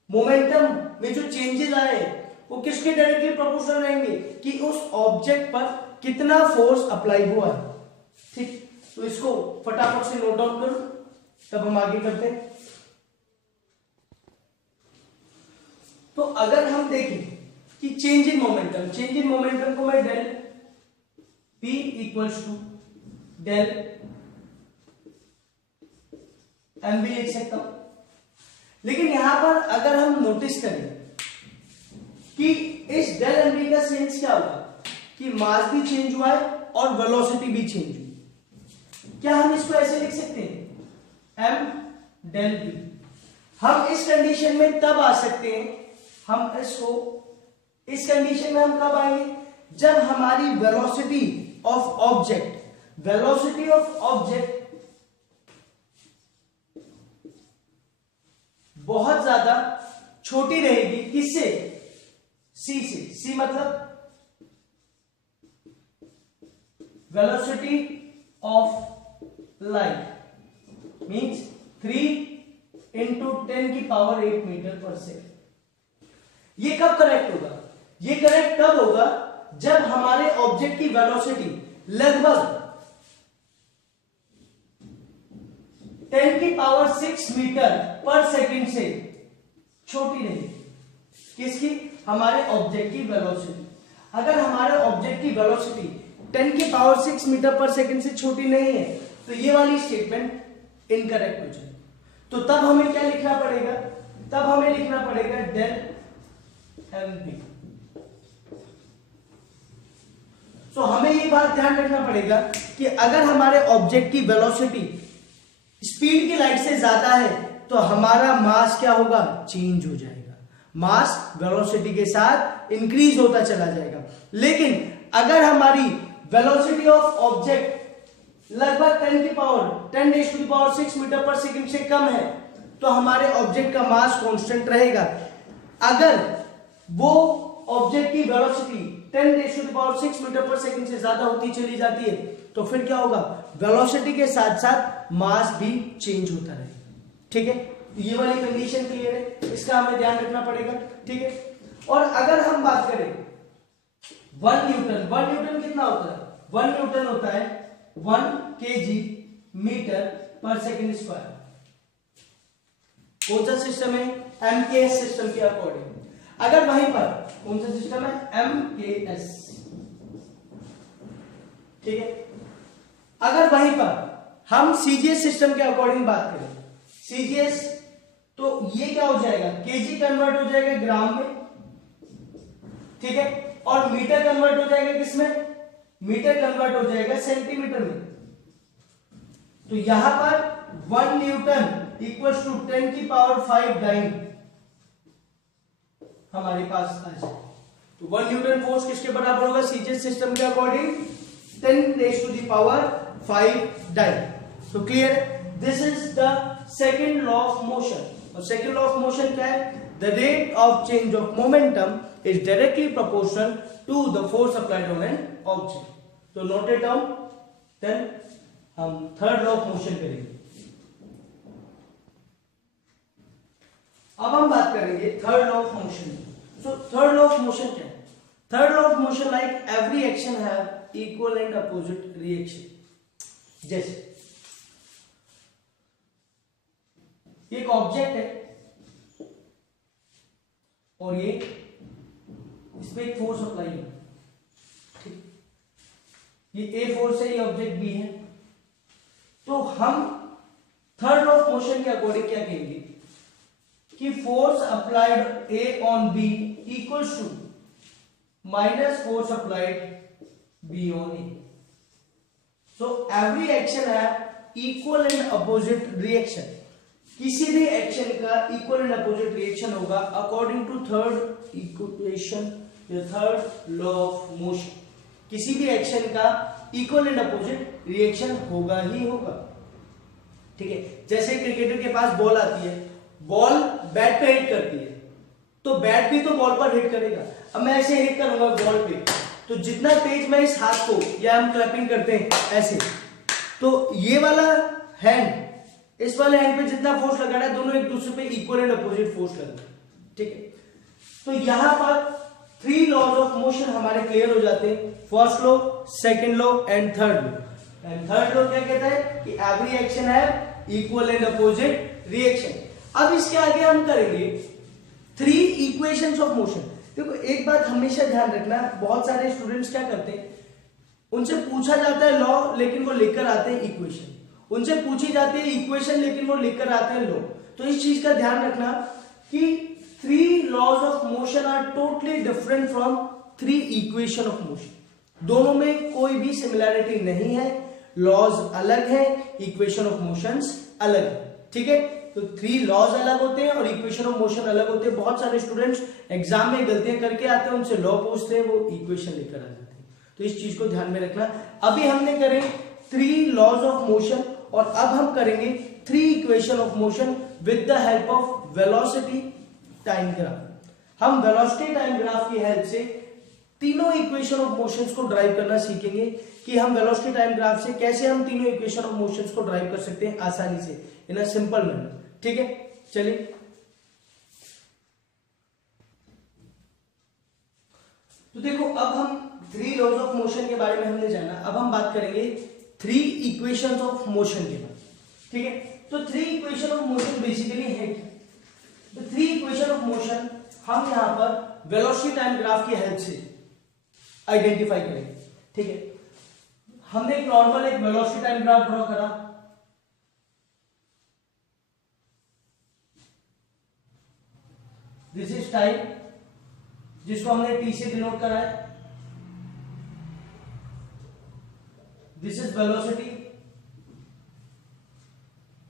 मोमेंटम में जो चेंजेस आए वो किसके डायरेक्टली प्रोपोर्शनल रहेंगे, कि उस ऑब्जेक्ट पर कितना फोर्स अप्लाई हुआ है। ठीक, तो इसको फटाफट से नोट डाउन करो, तब हम आगे करते हैं। तो अगर हम देखें कि चेंज इन मोमेंटम को मैं del P equals to del M भी लिख सकता हूं, लेकिन यहां पर अगर हम नोटिस करें कि इस डेल एम का सेंस क्या होगा, कि मास भी चेंज हुआ है और वेलोसिटी भी चेंज हुई। क्या हम इसको ऐसे लिख सकते हैं, M डेल B। हम इस कंडीशन में तब आ सकते हैं, हम इसको इस कंडीशन में हम कब आएंगे, जब हमारी वेलोसिटी ऑफ ऑब्जेक्ट बहुत ज्यादा छोटी रहेगी, किससे, C से। C मतलब velocity of light means 3 into 10 की पावर 8 मीटर पर सेकेंड। ये कब करेक्ट होगा, ये करेक्ट तब होगा जब हमारे ऑब्जेक्ट की वेलोसिटी लगभग 10 की पावर 6 मीटर पर सेकंड से छोटी रहेगी। किसकी, हमारे ऑब्जेक्ट की वेलोसिटी। अगर हमारे ऑब्जेक्ट की वेलोसिटी 10 की पावर 6 मीटर पर सेकंड से छोटी नहीं है तो ये वाली स्टेटमेंट इनकरेक्ट हो जाएगी। तो तब हमें क्या लिखना पड़ेगा, तब हमें लिखना पड़ेगा डेल mp। सो हमें ये बात ध्यान रखना पड़ेगा कि अगर हमारे ऑब्जेक्ट की वेलोसिटी स्पीड की लाइट से ज्यादा है तो हमारा मास क्या होगा, चेंज हो जाएगा। मास वेलोसिटी के साथ इंक्रीज होता चला जाएगा। लेकिन अगर हमारी वेलोसिटी ऑफ ऑब्जेक्ट लगभग 10⁻⁶ मीटर पर सेकंड से कम है तो हमारे ऑब्जेक्ट का मास कांस्टेंट रहेगा। अगर वो ऑब्जेक्ट की वेलोसिटी 10⁻�6 मीटर पर सेकंड से ज्यादा होती चली जाती है तो फिर क्या होगा, वेलोसिटी के साथ साथ मास भी चेंज होता रहेगा। ठीक है, ये वाली कंडीशन क्लियर है, इसका हमें ध्यान रखना पड़ेगा। ठीक है, और अगर हम बात करें 1 न्यूटन कितना होता है, 1 न्यूटन होता है 1 kg metre per second square. कौन सा सिस्टम है, MKS सिस्टम के अकॉर्डिंग। अगर वहीं पर कौन सा सिस्टम है, MKS। ठीक है, अगर वहीं पर हम CGS सिस्टम के अकॉर्डिंग बात करें, CGS तो ये क्या हो जाएगा, kg कन्वर्ट हो जाएगा ग्राम में। ठीक है, और मीटर कन्वर्ट हो जाएगा किसमें, मीटर कन्वर्ट हो जाएगा सेंटीमीटर में। तो यहां पर 1 न्यूटन इक्वल्स टू 10 की पावर 5 डाइन हमारे पास आ जाए। तो 1 न्यूटन फोर्स किसके बराबर होगा, सीजीएस सिस्टम के according 10 raise to the power 5 dyne. तो clear, this is the second law of motion. और सेकंड लॉ ऑफ मोशन क्या है, the rate of change of momentum is directly proportional to the force applied on an object. तो नोट इट डाउन। देन हम थर्ड लॉ ऑफ मोशन करेंगे। अब हम बात करेंगे third law of motion. So third law of motion क्या है? Third law of motion like every action have equal and opposite reaction. जैसे एक ऑब्जेक्ट है और ये इसमें एक फोर्स अप्लाई है, ठीक, ये ए फोर्स है, ये ऑब्जेक्ट बी है। तो हम थर्ड लॉ ऑफ मोशन के अकॉर्डिंग क्या कहेंगे कि force applied A on B equals to minus force applied B on A. So every action है इक्वल एंड अपोजिट रिएक्शन। किसी भी एक्शन का इक्वल एंड अपोजिट रिएक्शन होगा अकॉर्डिंग टू थर्ड इक्वेशन या थर्ड लॉ ऑफ मोशन। किसी भी एक्शन का इक्वल एंड अपोजिट रिएक्शन होगा ही होगा, ठीक है। जैसे क्रिकेटर के पास बॉल आती है, बॉल बैट पे हिट करती है, तो बैट भी तो बॉल पर हिट करेगा। अब मैं ऐसे हिट करूंगा बॉल पे, तो जितना तेज मैं इस हाथ को, या हम क्लैपिंग करते हैं ऐसे, तो ये वाला हैंड इस वाले हैंड पे जितना फोर्स लगाना है, दोनों एक दूसरे पे इक्वल एंड अपोजिट फोर्स लगाना है, ठीक है। तो यहां पर थ्री लॉज ऑफ मोशन हमारे क्लियर हो जाते हैं, first law, second law and third law. And third law क्या कहता है कि एवरी एक्शन है इक्वल एंड अपोजिट रिएक्शन। अब इसके आगे हम करेंगे थ्री इक्वेशंस ऑफ मोशन। देखो एक बात हमेशा ध्यान रखना, बहुत सारे स्टूडेंट्स क्या करते हैं, उनसे पूछा जाता है लॉ लेकिन वो लेकर आते हैं इक्वेशन, उनसे पूछी जाती है इक्वेशन लेकिन वो लेकर आते हैं लॉ। तो इस चीज का ध्यान रखना कि three laws of motion are totally different from three equation of motion. दोनों में कोई भी सिमिलैरिटी नहीं है, लॉज अलग है, इक्वेशन ऑफ मोशंस अलग है, ठीक है। तो थ्री लॉज अलग होते हैं और इक्वेशन ऑफ मोशन अलग होते हैं। बहुत सारे स्टूडेंट्स एग्जाम में गलतियां करके आते हैं, उनसे लॉ पूछते हैं, वो इक्वेशन लेकर आ जाते हैं। तो इस चीज को ध्यान में रखना। अभी हमने करे थ्री लॉज ऑफ मोशन और अब हम करेंगे three equation of motion with the help of velocity time graph. हम वेलोसिटी टाइम ग्राफ की हेल्प से तीनों इक्वेशन ऑफ मोशंस को ड्राइव करना सीखेंगे कि हम वेलोसिटी टाइम ग्राफ से कैसे हम तीनों इक्वेशन ऑफ मोशंस को ड्राइव कर सकते हैं आसानी से, इन अ सिंपल मैनर, ठीक है। चलिए तो देखो, अब हम थ्री लॉज ऑफ मोशन के बारे में हमने जाना, अब हम बात करेंगे थ्री इक्वेशंस ऑफ मोशन के बारे में, ठीक है। तो three equation of motion basically है क्या? तो थ्री इक्वेशन ऑफ मोशन हम यहां पर वेलोसिटी टाइम ग्राफ की हेल्प से आइडेंटिफाई करेंगे, ठीक है। हमने एक नॉर्मल एक वेलोसिटी टाइम ग्राफ ड्रॉ करा, दिस इज टाइम जिसको हमने टी से डिनोट करा है, दिस इज वेलोसिटी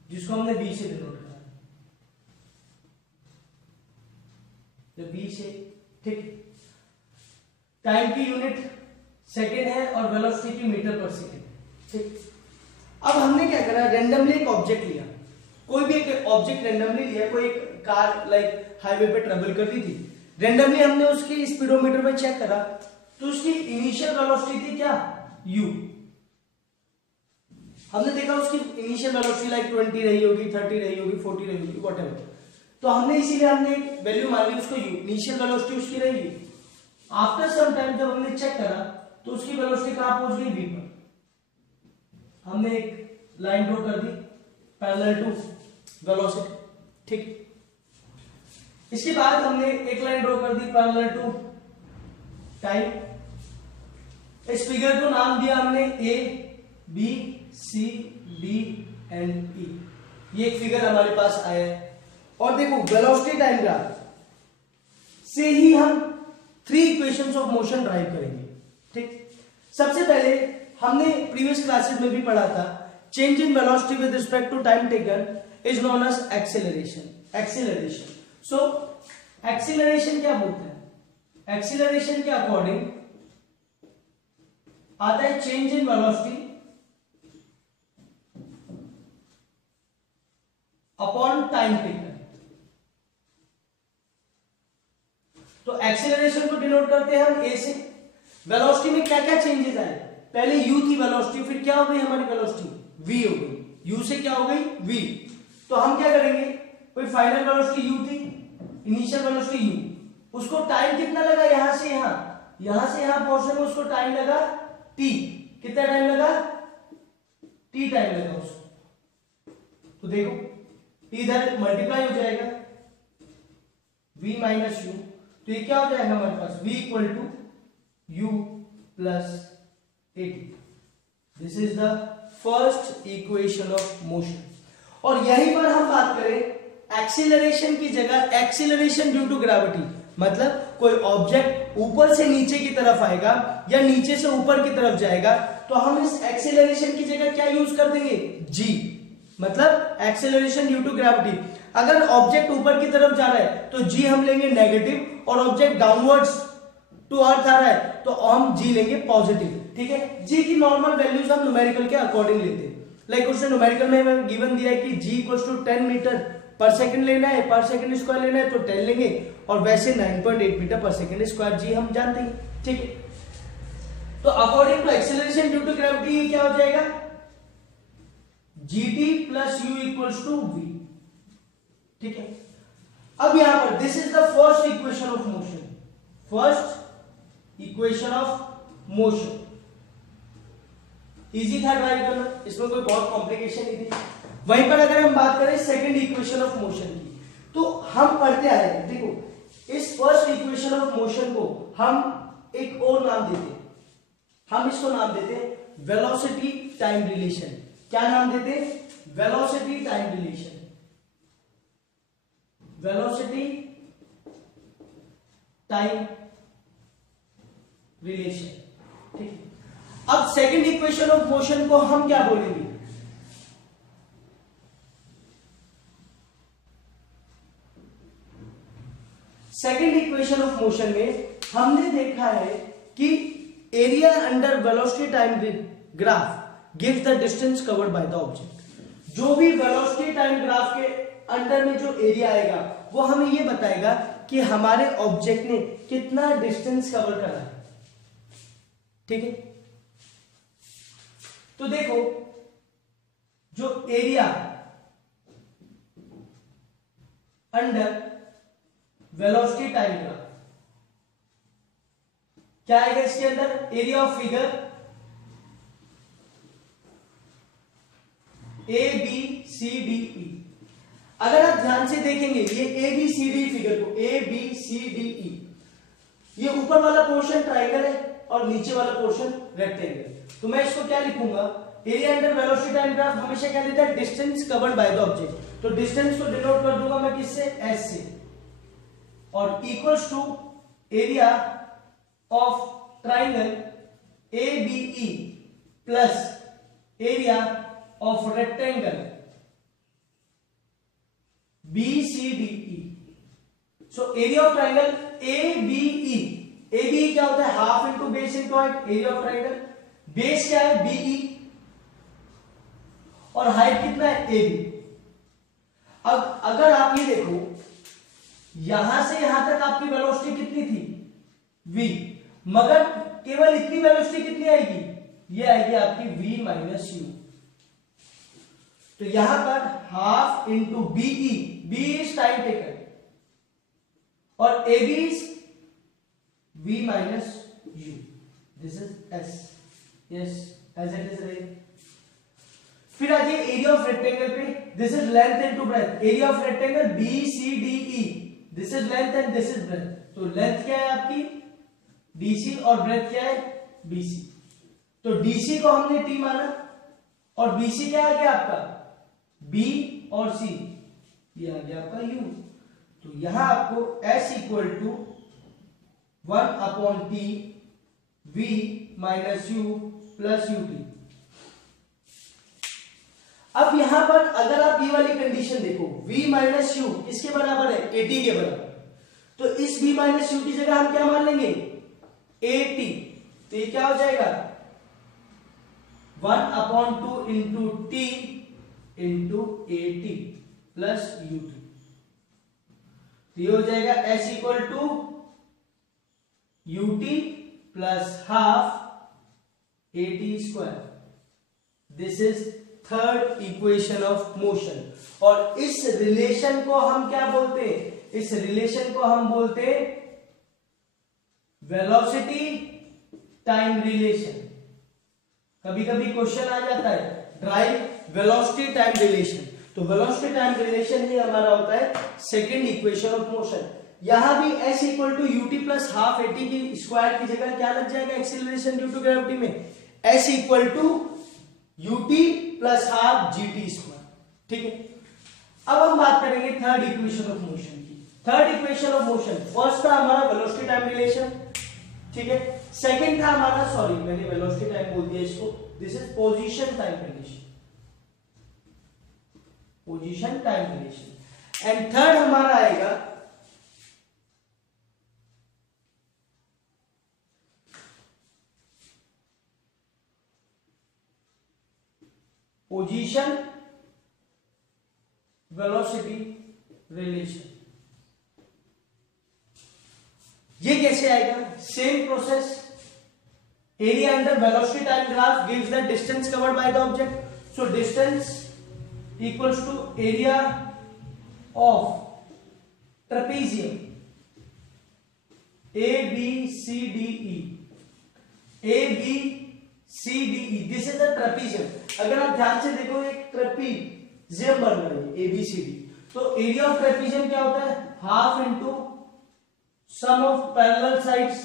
जिसको हमने बी से डिनोट करा है, तो बी से, ठीक। टाइम की यूनिट सेकेंड है और वेलोसिटी की मीटर पर सेकेंड, ठीक। अब हमने क्या करा, रेंडमली एक ऑब्जेक्ट लिया, कोई भी एक ऑब्जेक्ट रेंडमली लिया, कोई एक कार लाइक हाईवे पे ट्रेवल कर रही थी, रेंडमली हमने उसकी स्पीडोमीटर में चेक करा, तो उसकी इनिशियल वेलोसिटी थी क्या, u। हमने देखा उसकी इनिशियल वेलोसिटी लाइक 20 रही होगी, 30 रही होगी, 40 रही होगी, व्हाटएवर। तो हमने इसीलिए हमने एक वैल्यू मान ली उसको u, इनिशियल वेलोसिटी उसकी रहेगी। आफ्टर सम टाइम जब हमने चेक करा तो उसकी वेलोसिटी कहां पहुंच गई, v पर। हमने एक लाइन ड्रॉ कर दी पैरेलल टू वेलोसिटी, ठीक। इसके बाद हमने एक लाइन ड्रॉ कर दी पैरेलल टू टाइम। इस फिगर को नाम दिया हमने A B C D and E. ये एक फिगर हमारे पास आया है। और देखो वेलोसिटी टाइम ग्राफ से ही हम three equations of motion drive करेंगे, ठीक। सबसे पहले हमने प्रीवियस क्लासेस में भी पढ़ा था, change in velocity with respect to time taken is known as acceleration. So acceleration क्या बोलते हैं, एक्सीलरेशन के अकॉर्डिंग आता है change in velocity upon time taken. तो एक्सीलरेशन को डिनोट करते हैं हम ए से, वेलोसिटी में क्या क्या चेंजेस आए, पहले u थी वेलोसिटी, फिर क्या हो गई हमारी वेलोसिटी v हो गई, u से क्या हो गई v। तो हम क्या करेंगे, कोई फाइनल वेलोसिटी u थी, इनिशियल वेलोसिटी u, उसको टाइम कितना लगा यहां से यहां, यहां से यहां पहुंचने में उसको टाइम लगा t, कितना टाइम लगा t टाइम लगा उसको। तो देखो t इधर मल्टीप्लाई हो जाएगा v माइनस u, तो ये क्या हो जाएगा हमारे पास v equal to u plus at। This is the first equation of motion. और यहीं पर हम बात करें एक्सीलरेशन की जगह, एक्सीलरेशन ड्यू टू ग्रेविटी, मतलब कोई ऑब्जेक्ट ऊपर से नीचे की तरफ आएगा या नीचे से ऊपर की तरफ जाएगा, तो हम इस एक्सीलरेशन की जगह क्या यूज कर देंगे, g, मतलब एक्सीलरेशन ड्यू टू ग्रेविटी। अगर ऑब्जेक्ट ऊपर की तरफ जा रहा है तो g हम लेंगे नेगेटिव, और ऑब्जेक्ट डाउनवर्ड्स टू अर्थ आ रहा है तो हम g लेंगे पॉजिटिव। ठीक है, g की नॉर्मल वैल्यूज हम न्यूमेरिकल के अकॉर्डिंग लेते हैं। लाइक उसने न्यूमेरिकल में गिवन दिया है कि g equals to 10 metre per second लेना है, पर सेकंड स्क्वायर लेना है तो 10 लेंगे, और वैसे 9.8 metre per second square g हम जानते हैं। ठीक है, तो according to acceleration due to gravity ये क्या हो जाएगा, gt plus u equals to v। ठीक है, अब यहां पर this is the first equation of motion, first equation of motion. Easy था ड्राइव करना, इसमें कोई बहुत कॉम्प्लिकेशन नहीं थी। वहीं पर अगर हम बात करें सेकंड इक्वेशन ऑफ मोशन की, तो हम पढ़ते आए हैं, देखो इस फर्स्ट इक्वेशन ऑफ मोशन को हम एक और नाम देते हैं, हम इसको नाम देते हैं वेलोसिटी टाइम रिलेशन। क्या नाम देते हैं, velocity time relation, velocity time relation. ठीक है, अब सेकंड इक्वेशन ऑफ मोशन को हम क्या बोलेंगे, सेकंड इक्वेशन ऑफ मोशन में हमने देखा है कि area under velocity time graph gives the distance covered by the object. जो भी वेलोसिटी टाइम ग्राफ के अंडर में जो एरिया आएगा वो हमें ये बताएगा कि हमारे ऑब्जेक्ट ने कितना डिस्टेंस कवर करा है। ठीक है, तो देखो जो area under velocity time graph क्या आएगा इसके अंदर, area of figure A B C D E. अगर आप ध्यान से देखेंगे ये A B C D figure को, ए बी सी डी ई, ये ऊपर वाला पोर्शन ट्राइंगल है और नीचे वाला पोर्शन रेक्टेंगल। तो मैं इसको क्या लिखूंगा, area under velocity time graph हमेशा क्या देता है, distance covered by the object. तो डिस्टेंस को डिनोट कर दूंगा मैं किससे, एस से, और equals to area of triangle A B E plus area of rectangle B C D E. So area of triangle A B E, A B क्या होता है, half into base into height, area of triangle. Base क्या है, बीई, और हाइट कितना है, ए बी। अब अगर आप ये देखो यहां से यहां तक आपकी वेलोसिटी कितनी थी, v, मगर केवल इतनी वेलोसिटी कितनी आएगी, ये आएगी आपकी v माइनस यू। तो यहां पर half into B E, B is time taken, और A B is v minus you. This is s, yes as it is right. फिर आ जाइए एरिया ऑफ रेक्टेंगल पे, this is length into breadth, area of rectangle B C D E, this is length and this is breadth. तो लेंथ क्या है आपकी BC और ब्रेथ क्या है BC। तो DC को हमने T माना और BC क्या आ गया आपका B और C, ये आ गया आपका U। तो यहां आपको S equal to 1/T V minus U plus UT। अब यहां पर अगर आप ये वाली कंडीशन देखो, V माइनस U किसके बराबर है, AT के बराबर। तो इस V माइनस U की जगह हम क्या मान लेंगे, AT। तो ये क्या हो जाएगा 1/2 into T into AT plus UT। तो ये हो जाएगा S equal to UT plus half A T square. This is third equation of motion. और इस रिलेशन को हम क्या बोलते हैं? इस रिलेशन को हम बोलते हैं वेलोसिटी टाइम रिलेशन। कभी कभी क्वेश्चन आ जाता है ड्राइव वेलोसिटी टाइम रिलेशन, तो वेलोसिटी टाइम रिलेशन ही हमारा होता है सेकंड इक्वेशन ऑफ मोशन। यहां भी s equal to U T plus half A T की स्क्वायर की जगह क्या लग जाएगा एक्सीलरेशन ड्यू टू ग्रेविटी में? s equal to U T plus half G T square. ठीक है, अब हम बात करेंगे थर्ड इक्वेशन ऑफ मोशन की। Third equation of motion, first था हमारा वेलोसिटी टाइम रिलेशन, ठीक है। सेकंड था हमारा, सॉरी मैंने वेलोसिटी टाइम बोल दिया इसको, this is position time relation, position time relation. And third हमारा आएगा पोजीशन वेलोसिटी रिलेशन। ये कैसे आएगा? Same process, area under velocity time graph gives the distance covered by the object. So distance equals to area of trapezium A B C D E, A B C D E, this is the trapezium. अगर आप ध्यान से देखो एक ट्रेपेजियम बन रहा है ए बी सी डी, तो एरिया ऑफ ट्रेपेजियम क्या होता है? Half into sum of parallel sides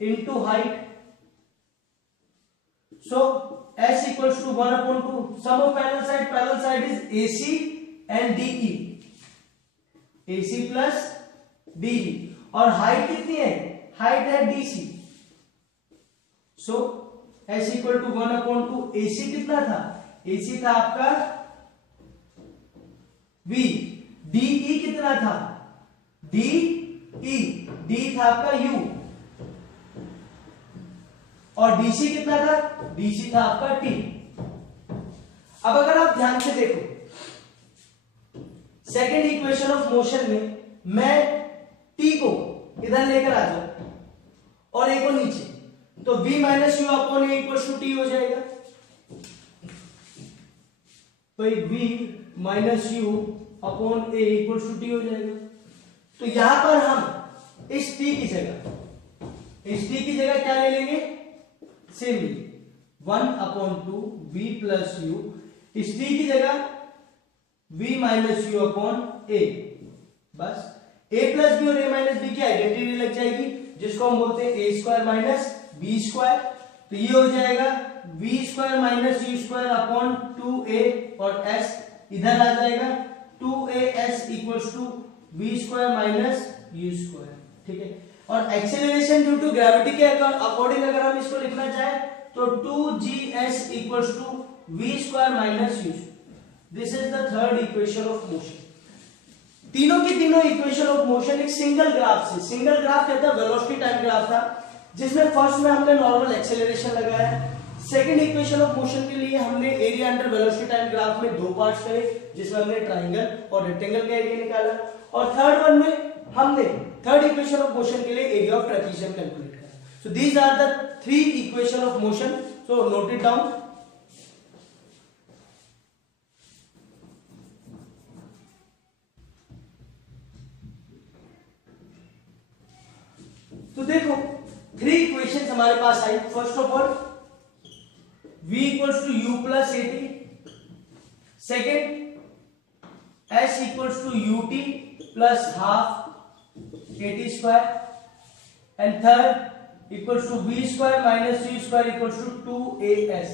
into height. So s equals to 1 upon 2, sum of parallel side is AC and DE, AC plus DE, और height कितनी है? height है DC. So s equal to 1 upon 2, AC कितना था? AC था आपका V, DE कितना था? D E, D था आपका U, और DC कितना था? DC था आपका T। अब अगर आप ध्यान से देखो सेकेंड इक्वेशन ऑफ मोशन में मैं T को इधर लेकर आ जाऊं और A को नीचे, तो V minus you upon A equal to T हो जाएगा। तो V minus you upon A equal to T हो जाएगा। तो यहां पर हम इस t की जगह क्या ले लेंगे? Same 1 upon 2 v plus u, इस t की जगह v minus you upon a। बस a प्लस बी और a माइनस बी की आइडेंटिटी लग जाएगी, जिसको हम बोलते हैं a square minus b square. तो ये हो जाएगा v square minus u square upon 2a, और s इधर आ जाएगा 2as equals to v square minus u square. ठीक है, और एक्सेलरेशन ड्यू टू ग्रेविटी के अकॉर्डिंग अगर हम इसको लिखना चाहे तो 2gs equals to v square minus you. This is the third equation of motion. तीनों की तीनों इक्वेशन ऑफ मोशन एक सिंगल ग्राफ से, सिंगल ग्राफ कहता है वेलोसिटी टाइम ग्राफ था, जिसमें फर्स्ट में हमने नॉर्मल एक्सेलरेशन लगाया। सेकंड इक्वेशन ऑफ मोशन के लिए हमने area under velocity time graph में दो पार्ट्स करे, जिसमें हमने ट्राइंगल और रेक्टेंगल का एरिया निकाला, और थर्ड वन में हमने थर्ड इक्वेशन ऑफ मोशन के लिए एरिया ऑफ ट्रेपेजियम कैलकुलेट करा। So these are the three equation of motion, so note it down. तो देखो थ्री इक्वेशंस हमारे पास आई। First of all v equals to u plus A T, second s equals to ut plus half A T square, and third equals to v square minus u square equals to 2as।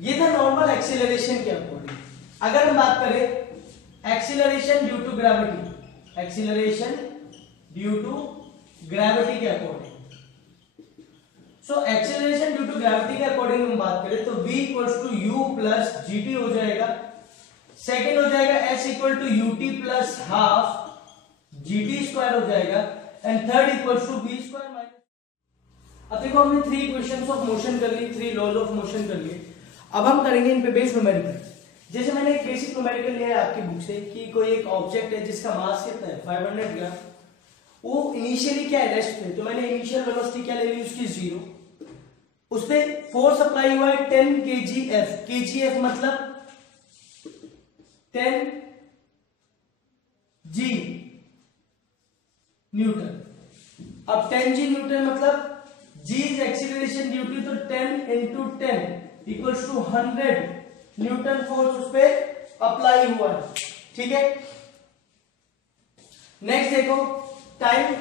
ये था नॉर्मल एक्सीलरेशन के अकॉर्डिंग। अगर हम बात करें acceleration due to gravity, acceleration due to gravity के according, so acceleration due to gravity के अकॉर्डिंग हम बात करें तो v equals to u plus gt हो जाएगा, सेकेंड हो जाएगा s equal to ut plus half gt square हो जाएगा, and third equals to v square minus. अब देखो हमने थ्री इक्वेशंस ऑफ मोशन कर ली, थ्री लॉज ऑफ मोशन कर लिए। अब हम करेंगे इन पे बेस न्यूमेरिकल। जैसे मैंने एक बेसिक न्यूमेरिकल लिया है आपकी बुक से कि कोई एक ऑब्जेक्ट है जिसका मास कितना है 500 ग्राम, वो इनिशियली क्या है, रेस्ट पे, तो मैंने इनिशियल वेलोसिटी क्या ले ली उसकी 0, उस पे फोर्स अप्लाई हुआ है 10 kgf, kgf मतलब 10 g न्यूटन। अब 10 g न्यूटन मतलब g is acceleration due to, तो 10 into 10 equals to 100 newton force उस पे अप्लाई हुआ है, ठीक है। नेक्स्ट देखो, टाइम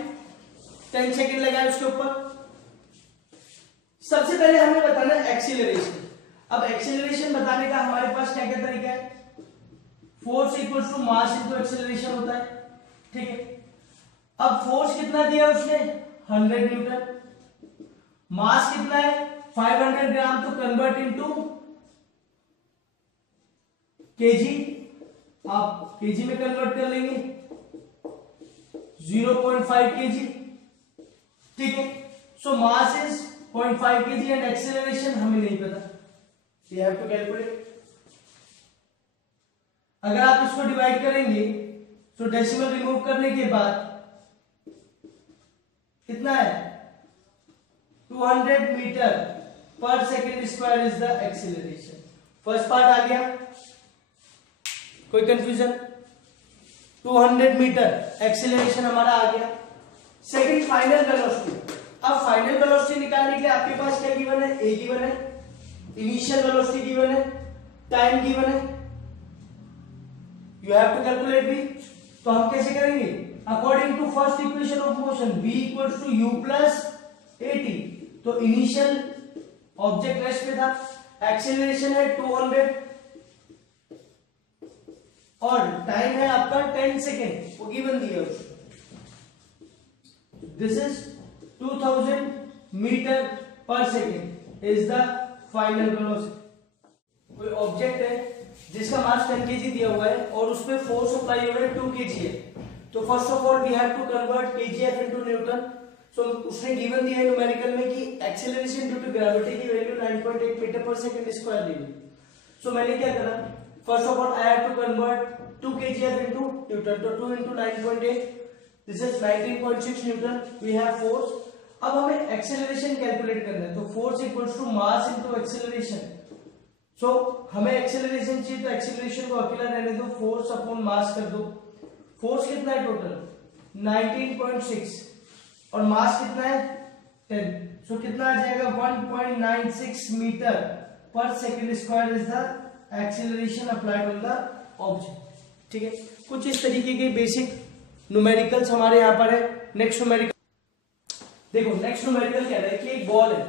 10 सेकेंड लगा है उसके ऊपर। सबसे पहले हमें बताना है एक्सीलरेशन। अब एक्सीलरेशन बताने का हमारे पास क्या क्या तरीका है, force equals to mass into acceleration होता है, ठीक है। अब फोर्स कितना दिया उसने, 100 न्यूटन, मास कितना है 500 ग्राम, तो कन्वर्ट इनटू केजी, आप केजी में कन्वर्ट कर लेंगे 0.5 केजी, ठीक है। So mass is 0.5 KG and acceleration हमें नहीं पता, यू हैव टू कैलकुलेट। अगर आप इसको डिवाइड करेंगे तो डेसिमल रिमूव करने के बाद कितना है, 200 metre per second square is the acceleration. First part आ गया, कोई कंफ्यूजन, 200 मीटर एक्सेलरेशन हमारा आ गया। Second final velocity. अब फाइनल वेलोसिटी निकालने के लिए आपके पास क्या गिवन है, ए गिवन है, इनिशियल वेलोसिटी गिवन है, टाइम गिवन है, यू हैव टू कैलकुलेट भी। तो हम कैसे करेंगे, according to first equation of motion v equals to u plus at, तो इनिशियल ऑब्जेक्ट रेस्ट पे था, एक्सेलरेशन है 200 और टाइम है आपका 10 सेकेंड, वो गिवन दिया है। This is 2000 metre per second is the final velocity. कोई ऑब्जेक्ट है जिसका मास 10 kg दिया हुआ है और उस पे फोर्स अप्लाई हो रहा है 2 kg है, तो first of all we have to convert kgf into newton. सो उसने गिवन दिया है न्यूमेरिकल में कि एक्सेलरेशन ड्यू टू ग्रेविटी की value 9.8 metre per second square ली हुई। सो मैंने क्या करा, first of all I have to convert 2 kgf into Newton, तो 2 into 9.8, this is 19.6 Newton, we have force। अब हमें एक्सेलरेशन कैलकुलेट करना है, तो force equals to mass into acceleration. So हमें एक्सेलरेशन चाहिए, तो एक्सेलरेशन को अकेला रहने दो, फोर्स अपॉन मास कर दो। फोर्स कितना है टोटल 19.6 और मास कितना है 10, सो कितना आ जाएगा 1.96 metre per second square is the acceleration applied on the object, ठीक है। कुछ इस तरीके के बेसिक न्यूमेरिकल्स हमारे यहां पर है। नेक्स्ट न्यूमेरिकल देखो, नेक्स्ट न्यूमेरिकल कह रहा है कि एक बॉल है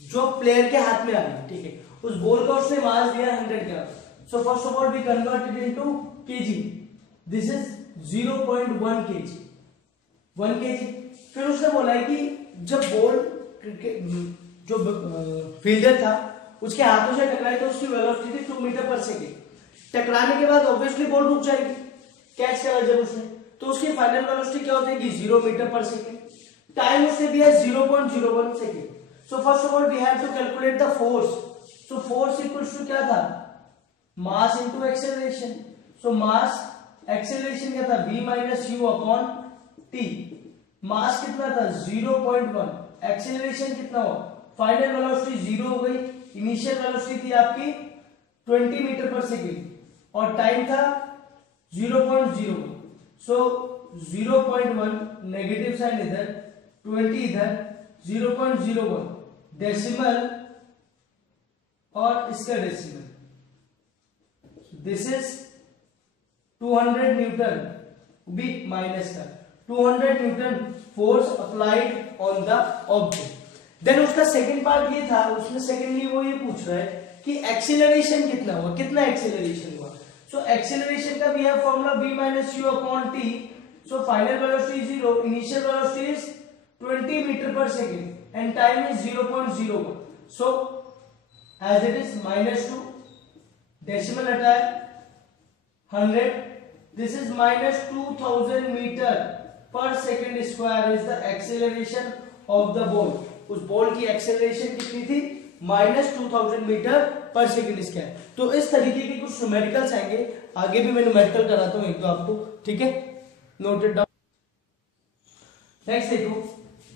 जो प्लेयर के हाथ में आ रही है, ठीक है, उस बॉल का उसने मास दिया 100 gram. So first of all we convert it into KG, this is 0.1 KG, 1 KG. फिर उसने बोला है कि जब बॉल जो फील्डर था उसके हाथों से टकराई तो उसकी वेलोसिटी थी 2 मीटर पर सेकेंड। टकराने के बाद ऑब्वियसली बॉल रुक जाएगी, कैच करा जब उसने, तो उसकी फाइनल वेलोसिटी क्या हो जाएगी 0 मीटर पर सेकेंड। टाइम उसने दिया 0.01 second. So first of all we have to calculate the force. So force equals to क्या था, mass into acceleration. So mass acceleration क्या था, v minus you upon T. Mass कितना था 0.1, एक्सेलरेशन कितना हुआ, फाइनल वेलोसिटी 0 हो गई, इनिशियल वेलोसिटी थी आपकी 20 मीटर पर सेकेंड और टाइम था 0.0। सो 0.1 नेगेटिव साइन इधर, 20 इधर, 0.01 डेसिमल और इसका डेसिमल, दिस इज 200 न्यूटन भी माइनस का 200 newton force applied on the object. Then उसका सेकंड पार्ट ये था, उसमें सेकेंडली वो ये पूछ रहा है कि एक्सीलरेशन कितना हुआ, कितना एक्सीलरेशन हुआ। सो एक्सीलरेशन का भी है formula v minus you upon T. So final velocity 0, initial velocity is 20 metre per second and time is 0.01। So as it is -2 decimal हटाए 100, this is -2000 metre per second square is the acceleration of the ball. उस बॉल की एक्सेलरेशन कितनी थी, -2000 मीटर पर सेकेंड स्क्वायर। तो इस तरीके के कुछ न्यूमेरिकल्स आएंगे, आगे भी मैं न्यूमेरिकल कराता हूं एक तो आपको, ठीक है, नोट इट डाउन। नेक्स्ट देखो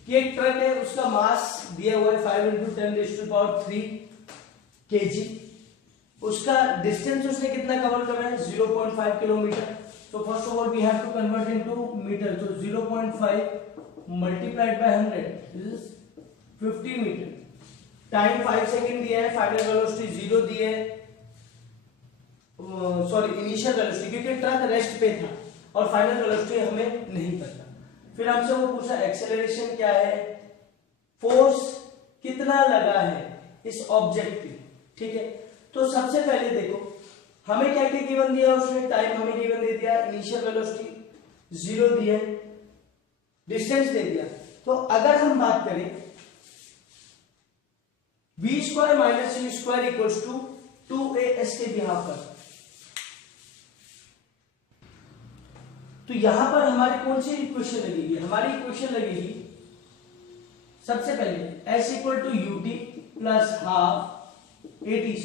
कि एक ट्रक है, उसका मास दिया हुआ है 5 × 10⁻³ kg। उसका डिस्टेंस उसने कितना कवर करा है 0.5 किलोमीटर। तो first of all we have to convert into metre. तो 0.5 multiplied by 100 this is 50 metre. Time 5 second दिया है, फाइनल वेलोसिटी 0 दी है, सॉरी इनिशियल वेलोसिटी, क्योंकि ट्रक रेस्ट पे था और फाइनल वेलोसिटी हमें नहीं पता। फिर हमसे वो पूछा एक्सेलरेशन क्या है, फोर्स कितना लगा है इस ऑब्जेक्ट पे, ठीक है। तो सबसे पहले देखो हमें क्या क्या गिवन दिया उसने, टाइम हमें गिवन दे दिया, इनिशियल वेलोसिटी 0 दी है, डिस्टेंस दे दिया। तो अगर हम बात करें v² - u² = 2as के बिहाफ पर, तो यहां पर हमारी कौन सी इक्वेशन लगेगी, हमारी इक्वेशन लगेगी सबसे पहले s = ut + ½ at²।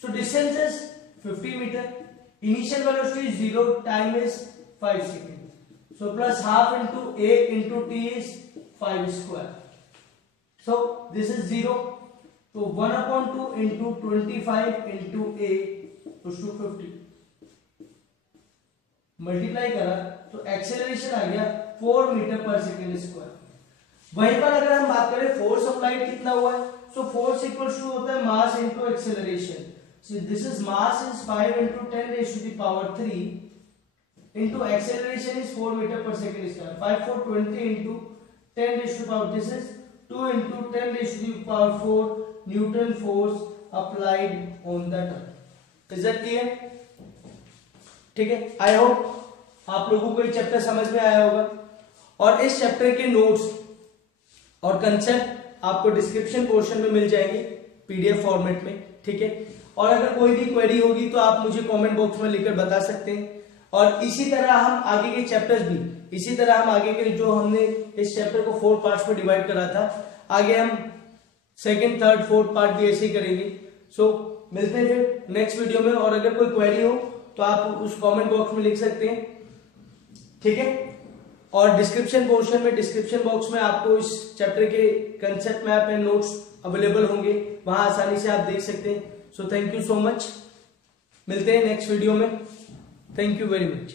So distance is 50 meter, initial velocity is 0, time is 5 seconds. So plus half into a into t is 5². So this is 0. So 1/2 into 25 into a equals to 50. Multiply करा तो एक्सेलरेशन आ गया 4 मीटर पर सेकेंड स्क्वायर। वहीं पर अगर हम बात करें फोर्स अप्लाइड कितना हुआ है, सो फोर्स इक्वल्स टू होता है मास into acceleration. So this is mass is 5 × 10⁻³ into acceleration is 4 meter per second square. 5 4 20 into 10⁻². This is 2 into 10⁻⁴ Newton force applied on the truck. Is that clear? ठीक है, आई होप आप लोगों को ये चैप्टर समझ में आया होगा। और इस चैप्टर के नोट्स और कंसेप्ट आपको डिस्क्रिप्शन पोर्शन में मिल जाएंगे पीडीएफ फॉर्मेट में, ठीक है। और अगर कोई भी क्वेरी होगी तो आप मुझे कमेंट बॉक्स में लिखकर बता सकते हैं। और इसी तरह हम आगे के चैप्टर्स भी, इसी तरह हम आगे के जो हमने इस चैप्टर को 4 पार्ट्स में डिवाइड करा था, आगे हम 2nd, 3rd, 4th पार्ट भी ऐसे ही करेंगे। सो मिलते हैं फिर नेक्स्ट वीडियो में। और अगर कोई क्वेरी हो तो आप उस कमेंट बॉक्स में लिख सकते हैं, ठीक है। और डिस्क्रिप्शन पोर्शन में, डिस्क्रिप्शन बॉक्स में आपको इस चैप्टर के concept map and notes available होंगे, वहां आसानी से आप देख सकते हैं। So thank you so much, मिलते हैं नेक्स्ट वीडियो में। Thank you very much.